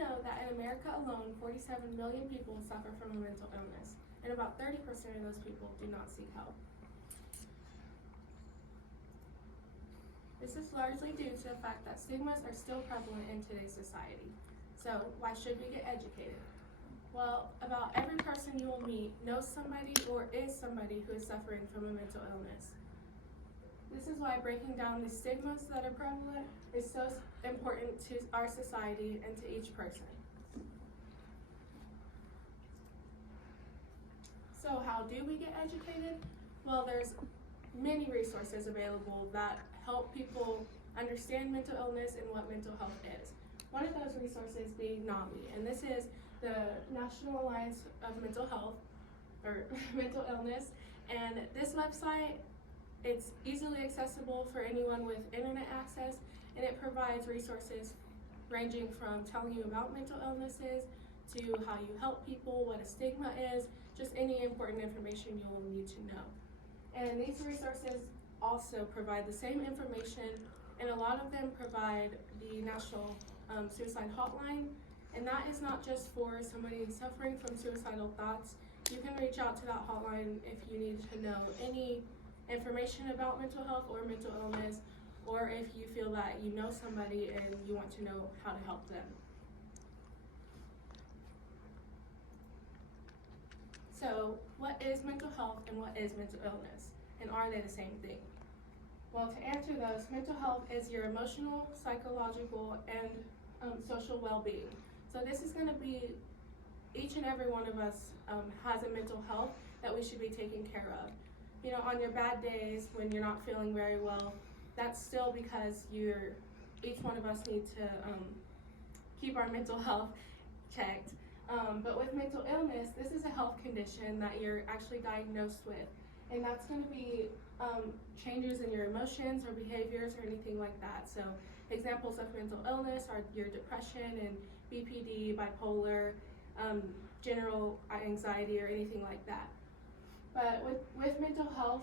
know that in America alone, 47 million people suffer from a mental illness, and about 30% of those people do not seek help. This is largely due to the fact that stigmas are still prevalent in today's society. So why should we get educated? Well, about every person you will meet knows somebody or is somebody who is suffering from a mental illness. This is why breaking down the stigmas that are prevalent is so important to our society and to each person. So how do we get educated? Well, there's many resources available that help people understand mental illness and what mental health is. One of those resources being NAMI, and this is the National Alliance of Mental Health, or Mental Illness, and this website, it's easily accessible for anyone with internet access, and it provides resources ranging from telling you about mental illnesses to how you help people, what a stigma is, just any important information you will need to know. And these resources also provide the same information, and a lot of them provide the National Suicide Hotline, and that is not just for somebody suffering from suicidal thoughts. You can reach out to that hotline if you need to know any information about mental health or mental illness, or if you feel that you know somebody and you want to know how to help them. So, what is mental health and what is mental illness? And are they the same thing? Well, to answer those, mental health is your emotional, psychological, and social well-being. So this is going to be, each and every one of us has a mental health that we should be taking care of. You know, on your bad days when you're not feeling very well, that's still because each one of us need to keep our mental health checked. But with mental illness, this is a health condition that you're actually diagnosed with. And that's going to be changes in your emotions or behaviors or anything like that. So examples of mental illness are your depression and BPD, bipolar, general anxiety, or anything like that. But with mental health,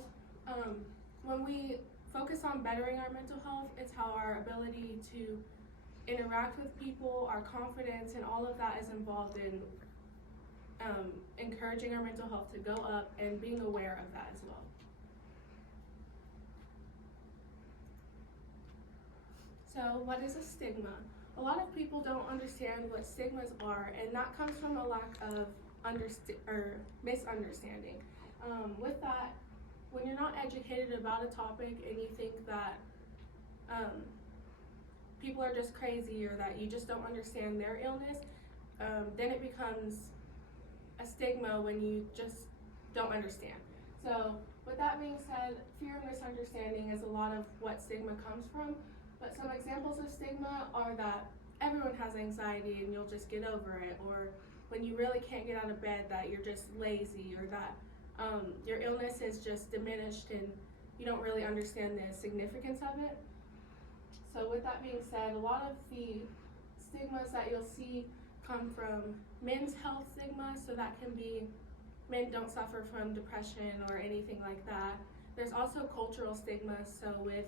when we focus on bettering our mental health, it's how our ability to interact with people, our confidence, and all of that is involved in encouraging our mental health to go up and being aware of that as well. So what is a stigma? A lot of people don't understand what stigmas are, and that comes from a lack of misunderstanding. With that, when you're not educated about a topic and you think that people are just crazy or that you just don't understand their illness, then it becomes a stigma when you just don't understand. So with that being said, fear and misunderstanding is a lot of what stigma comes from, but some examples of stigma are that everyone has anxiety and you'll just get over it, or when you really can't get out of bed that you're just lazy, or that your illness is just diminished and you don't really understand the significance of it. So with that being said, a lot of the stigmas that you'll see come from men's health stigma, so that can be men don't suffer from depression or anything like that. There's also cultural stigmas, so with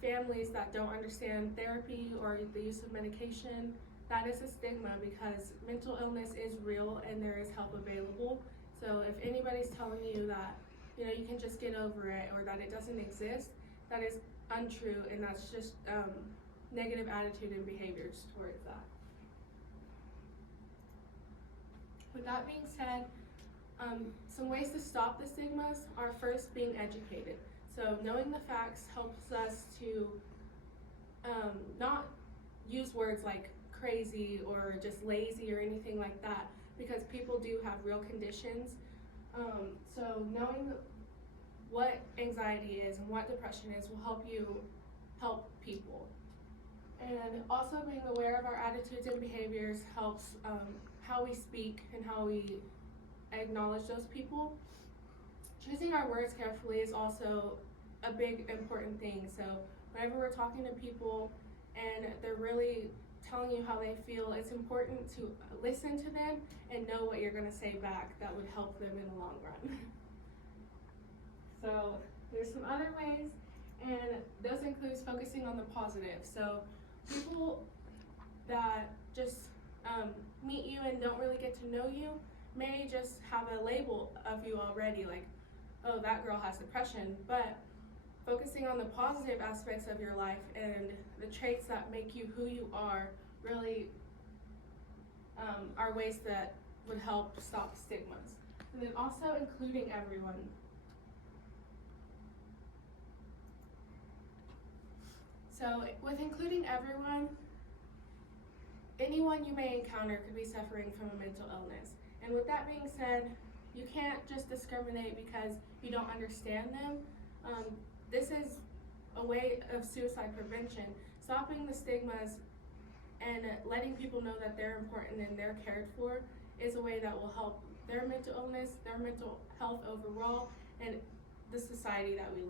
families that don't understand therapy or the use of medication, that is a stigma because mental illness is real and there is help available. So if anybody's telling you that, you know, you can just get over it or that it doesn't exist, that is untrue, and that's just negative attitude and behaviors towards that. With that being said, some ways to stop the stigmas are first being educated. So knowing the facts helps us to not use words like crazy or just lazy or anything like that, because people do have real conditions. So knowing what anxiety is and what depression is will help you help people. And also being aware of our attitudes and behaviors helps how we speak and how we acknowledge those people. Choosing our words carefully is also a big important thing. So whenever we're talking to people and they're really telling you how they feel, it's important to listen to them and know what you're going to say back that would help them in the long run. So there's some other ways, and those includes focusing on the positive. So people that just meet you and don't really get to know you may just have a label of you already, like, oh, that girl has depression. But focusing on the positive aspects of your life and the traits that make you who you are really are ways that would help stop stigmas. And then also including everyone. So with including everyone, anyone you may encounter could be suffering from a mental illness. And with that being said, you can't just discriminate because you don't understand them. This is a way of suicide prevention. Stopping the stigmas and letting people know that they're important and they're cared for is a way that will help their mental illness, their mental health overall, and the society that we live in.